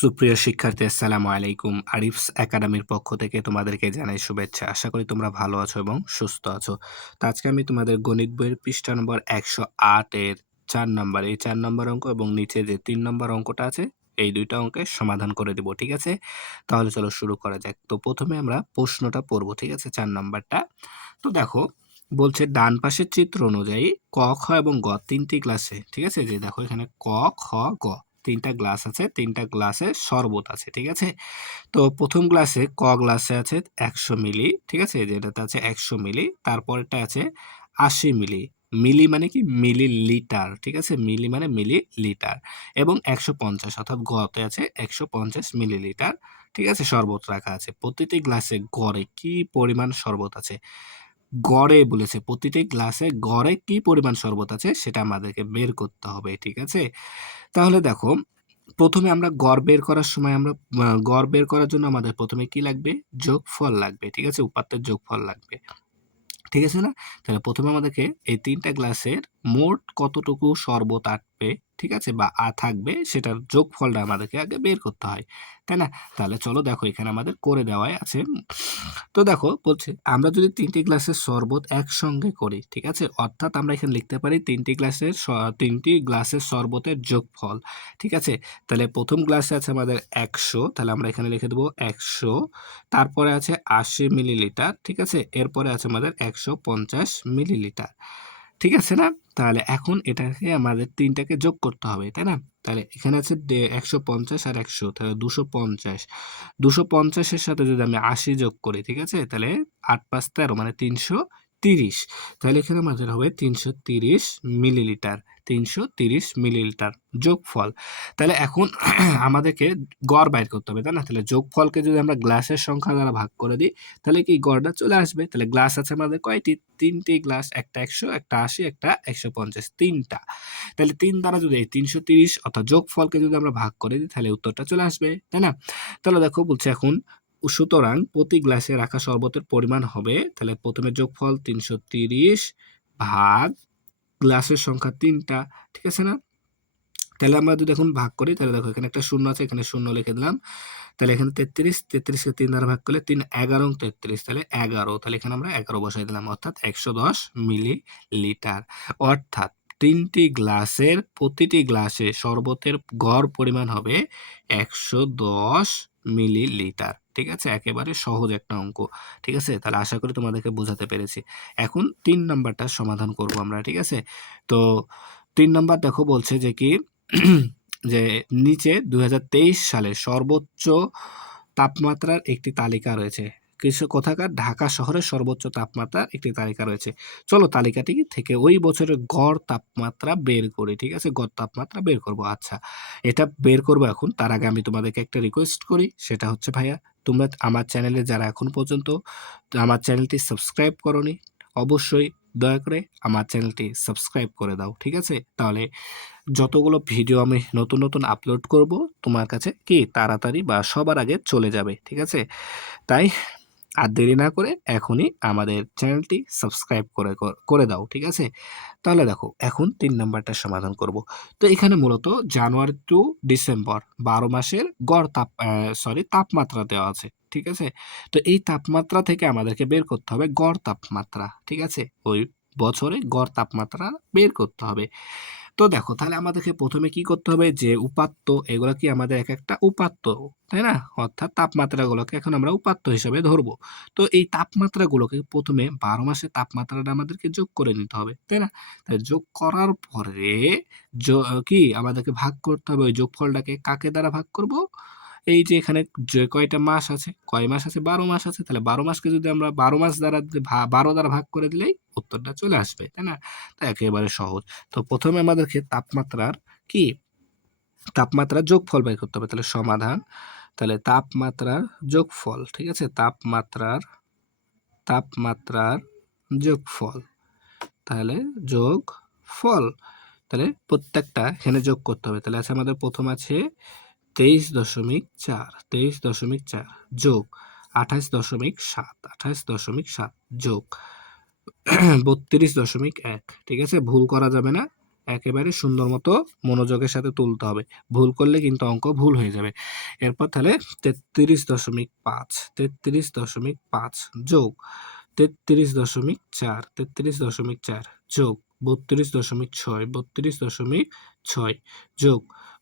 সুপ্রিয় শিক্ষার্থী, আসসালামু আলাইকুম। আরিফস একাডেমির পক্ষ থেকে তোমাদেরকে জানাই শুভেচ্ছা। আশা করি তোমরা ভালো আছো এবং সুস্থ আছো। তো আজকে আমি তোমাদের গণিত বইয়ের পৃষ্ঠা নম্বর ১০৮ এর ৪ নম্বর, এই ৪ নম্বর অঙ্ক এবং নিচে যে ৩ নম্বর অঙ্কটা আছে, এই ২ টা অঙ্কের সমাধান করে দিব। ঠিক আছে? তাহলে চলো শুরু করা যাক। তো প্রথমে আমরা প্রশ্নটা পড়ব। ঠিক আছে? ৪ নম্বরটা। তো দেখো, বলছে ডান পাশের চিত্র অনুযায়ী ক, খ এবং গ ৩ টি গ্লাসে, ঠিক আছে? যে দেখো এখানে ক, খ, গ ৩টা গ্লাস আছে, ৩টা গ্লাসে শরবত আছে। ঠিক আছে? তো প্রথম গ্লাসে ক গ্লাসে আছে ১০০ মিলি, ঠিক আছে? যেটাতে আছে ১০০ মিলি। তারপরটা আছে ৮০ মিলি। মিলি মানে কি? মিলিলিটার। ঠিক আছে? মিলি মানে মিলিলিটার। এবং ১৫০ অর্থাৎ গতে আছে ১৫০ মিলিলিটার। ঠিক আছে? শরবত রাখা আছে। প্রতিটি গ্লাসে গড়ে কি পরিমাণ শরবত আছে? গড়ে বলেছে, প্রতিটি গ্লাসে গড়ে কি পরিমাণ শরবত আছে সেটা আমাদেরকে বের করতে হবে। ঠিক আছে? তাহলে দেখো, প্রথমে আমরা গড় বের করার সময় আমরা গড় বের করার জন্য আমাদের প্রথমে কি লাগবে? যোগফল লাগবে। ঠিক আছে? উপাত্তের যোগফল লাগবে। ঠিক আছে না? তাহলে প্রথমে আমাদেরকে এই ৩ টা গ্লাসের মোট কতটুকু শরবত আটবে, ঠিক আছে? বা থাকবে সেটার যোগফলটা আমাদেরকে আগে বের করতে হয়। তাই না? তাহলে চলো দেখো, এখানে আমাদের করে দেওয়াই আছে। তো দেখো বলছে আমরা যদি ৩ টি গ্লাসের শরবত একসঙ্গে করি, ঠিক আছে? অর্থাৎ আমরা এখানে লিখতে পারি ৩ টি গ্লাসের শরবতের যোগফল। ঠিক আছে? তাহলে প্রথম গ্লাসে আছে আমাদের ১০০, তাহলে আমরা এখানে লিখে দেব ১০০। তারপরে আছে ৮০ মিলিলিটার, ঠিক আছে? এরপরে আছে আমাদের ১৫০ মিলিলিটার। ঠিক আছে না? তাহলে এখন এটাকে আমাদের ৩ টাকে যোগ করতে হবে, তাই না? তাহলে এখানে আছে ১৫০ আর ১০০, তাহলে ২৫০। ২৫০ এর সাথে যদি আমি ৮০ যোগ করি, ঠিক আছে? তাহলে ৮ ৫ ১৩ মানে ৩৩০। তাহলে এখানে আমাদের হবে ৩৩০ মিলিলিটার। ৩৩০ মিলিলিটার যোগফল। তাহলে এখন আমাদেরকে গড় বাইর করতে হবে, তাই না? তাহলে যোগফলকে যদি আমরা গ্লাসের সংখ্যা দ্বারা ভাগ করে দিই, তাহলে কি গড়টা চলে আসবে। তাহলে গ্লাস আছে আমাদের কয়টি? ৩ টি গ্লাস। একটা ১০০, একটা ৮০, একটা ১৫০, ৩ টা। তাহলে ৩ দ্বারা যদি এই ৩৩০ অর্থাৎ যোগফলকে যদি আমরা ভাগ করে দিই, তাহলে উত্তরটা চলে আসবে, তাই না? তাহলে দেখো বলছে এখন, সুতরাং প্রতি গ্লাসে রাখা শরবতের পরিমাণ হবে, তাহলে প্রথমে যোগফল ৩৩০ ভাগ গ্লাসের সংখ্যা ৩ টা। ঠিক আছে না? তাহলে আমরা যদি এখন ভাগ করি, তাহলে দেখো এখানে একটা শূন্য আছে, এখানে শূন্য লিখে দিলাম। তাহলে এখানে ৩৩, ৩৩ কে ৩ দ্বারা ভাগ করলে ৩ ১১ ৩৩, তাহলে ১১। তাহলে এখানে আমরা ১১ বসাই দিলাম, অর্থাৎ ১১০ মিলিলিটার। অর্থাৎ ৩ টি গ্লাসের প্রতিটি গ্লাসে শরবতের গড় পরিমাণ হবে ১১০ মিলিলিটার। ঠিক আছে? একেবারে সহজ একটা অঙ্ক। ঠিক আছে? তাহলে আশা করি তোমাদেরকে বোঝাতে পেরেছি। এখন ৩ নাম্বারটা সমাধান করব আমরা। ঠিক আছে? তো ৩ নাম্বার দেখো বলছে যে কি যে নিচে ২০২৩ সালে সর্বোচ্চ তাপমাত্রার একটি তালিকা রয়েছে। কোথাকার? ঢাকা শহরের সর্বোচ্চ তাপমাত্রার একটি তালিকা রয়েছে। চলো তালিকাটি থেকে ওই বছরের গড় তাপমাত্রা বের করি। ঠিক আছে? গড় তাপমাত্রা বের করব। আচ্ছা, এটা বের করব এখন। তার আগে আমি তোমাদেরকে একটা রিকোয়েস্ট করি। সেটা হচ্ছে, ভাইয়া তোমরা আমার চ্যানেলে যারা এখন পর্যন্ত আমার চ্যানেলটি সাবস্ক্রাইব করোনি, অবশ্যই দয়া করে আমার চ্যানেলটি সাবস্ক্রাইব করে দাও। ঠিক আছে? তাহলে যতগুলো ভিডিও আমি নতুন, নতুন আপলোড করব, তোমার কাছে কি তাড়াতাড়ি বা সবার আগে চলে যাবে। ঠিক আছে? তাই আর দেরি না করে এখনই আমাদের চ্যানেলটি সাবস্ক্রাইব করে দাও। ঠিক আছে? তাহলে দেখো এখন ৩ নাম্বারটার সমাধান করব। তো এখানে মূলত জানুয়ারি টু ডিসেম্বর ১২ মাসের গড় তাপমাত্রা দেওয়া আছে। ঠিক আছে? তো এই তাপমাত্রা থেকে আমাদেরকে বের করতে হবে গড় তাপমাত্রা। ঠিক আছে? ওই বছরে গড় তাপমাত্রা বের করতে হবে। তো দেখো, তাহলে আমাদেরকে প্রথমে কি করতে হবে? যে উপাত্ত, এগুলা কি আমাদের একেকটা উপাত্ত, তাই না? অর্থাৎ তাপমাত্রাগুলোকে এখন আমরা উপাত্ত হিসেবে ধরবো। তো এই তাপমাত্রাগুলোকে প্রথমে ১২ মাসের তাপমাত্রাটা আমাদেরকে যোগ করে নিতে হবে, তাই না? তাই যোগ করার পরে কি আমাদেরকে ভাগ করতে হবে ওই যোগফলটাকে কাকে দ্বারা ভাগ করব? এই যে এখানে যে কয়টা মাস আছে, কয় মাস আছে? ১২ মাস আছে। তাহলে ১২ মাসকে যদি আমরা ১২ মাস দ্বারা ১২ দ্বারা ভাগ করে দিলেই উত্তরটা চলে আসবে, তাই না? তো একেবারে সহজ। তো প্রথমে আমাদেরকে তাপমাত্রার কি? তাপমাত্রার যোগফল বের করতে হবে। তাহলে সমাধান, তাহলে তাপমাত্রার যোগফল, ঠিক আছে? তাপমাত্রার যোগফল, তাহলে যোগফল। তাহলে প্রত্যেকটা এখানে যোগ করতে হবে। তাহলে আছে আমাদের প্রথম আছে ২৩.৪, ২৩.৪ যোগ ২৮.৭, ২৮.৭ যোগ ৩২.১। ঠিক আছে? ভুল করা যাবে না। একেবারে সুন্দর মতো মনোযোগের সাথে তুলতে হবে। ভুল করলে কিন্তু অঙ্ক ভুল হয়ে যাবে। এরপর তাহলে 33.5 33.5 যোগ 33.4 33.4 যোগ 32.6 32.6 যোগ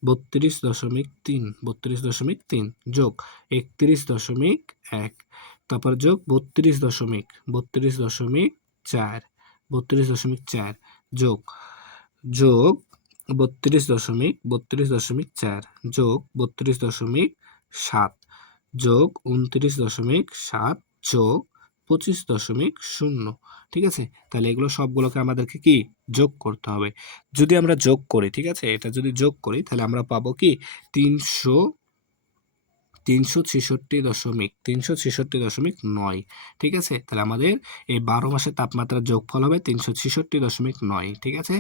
32.3 32.3 যোগ 31.1 তারপর যোগ 32.4 32.4 যোগ যোগ 32.4 যোগ 32.7 যোগ 29.7 যোগ 25.0। ঠিক আছে? তাহলে এগুলো সবগুলোকে আমাদেরকে কি যোগ করতে হবে। যদি আমরা যোগ করি, ঠিক আছে? এটা যদি যোগ করি তাহলে আমরা পাবো কি 366.9। ঠিক আছে? তাহলে আমাদের এই 12 মাসের তাপমাত্রার যোগফল হবে 366.9। ঠিক আছে?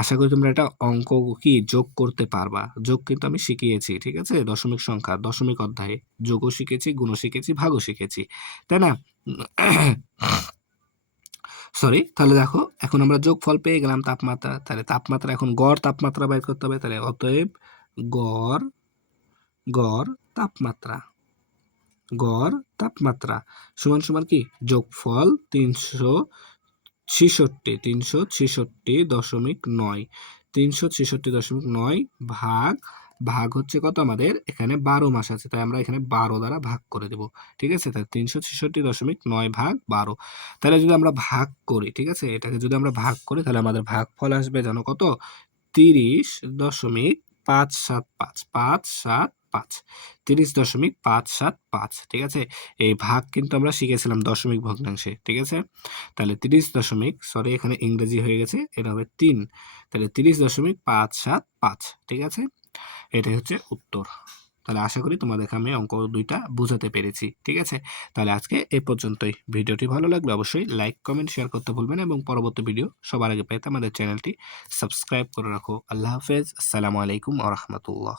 আশা করি তোমরা এটা অঙ্ক কি যোগ করতে পারবা। যোগ কিন্তু আমি শিখিয়েছি। ঠিক আছে? দশমিক সংখ্যা, দশমিক অধ্যায়ে যোগও শিখেছি, গুণও শিখেছি, ভাগও শিখেছি। তাই না? সরি, তাহলে দেখো এখন আমরা যোগফল পেয়ে গেলাম তাপমাত্রা। তাহলে তাপমাত্রা এখন গড় তাপমাত্রা বের করতে হবে। তাহলে অতএব গড় গড় তাপমাত্রা সমান সমান কি যোগফল 366.9 366.9 ভাগ ভাগ হচ্ছে কত আমাদের এখানে 12 মাস আছে, তাই আমরা এখানে 12 দ্বারা ভাগ করে দেব। ঠিক আছে? তাহলে 366.9 ভাগ 12। তাহলে যদি আমরা ভাগ করি, ঠিক আছে, এটাকে যদি আমরা ভাগ করি তাহলে আমাদের ভাগফল আসবে জানো কত? 30.575 30.575। ঠিক আছে? এই ভাগ কিন্তু আমরা শিখেছিলাম দশমিক ভগ্নাংশে। ঠিক আছে? তাহলে 30 দশমিক, সরি এখানে ইংরেজি হয়ে গেছে, এটা হবে 3। তাহলে 30.575। ঠিক আছে? এটাই হচ্ছে উত্তর। তাহলে আশা করি তোমাদেরকে আমি অঙ্ক 2টা বুঝাতে পেরেছি। ঠিক আছে? তাহলে আজকে এ পর্যন্তই। ভিডিওটি ভালো লাগলে অবশ্যই লাইক, কমেন্ট, শেয়ার করতে ভুলবেন এবং পরবর্তী ভিডিও সবার আগে পেতে আমাদের চ্যানেলটি সাবস্ক্রাইব করে রাখো। আল্লাহ হাফেজ। আসসালামু আলাইকুম ওয়া রাহমাতুল্লাহ।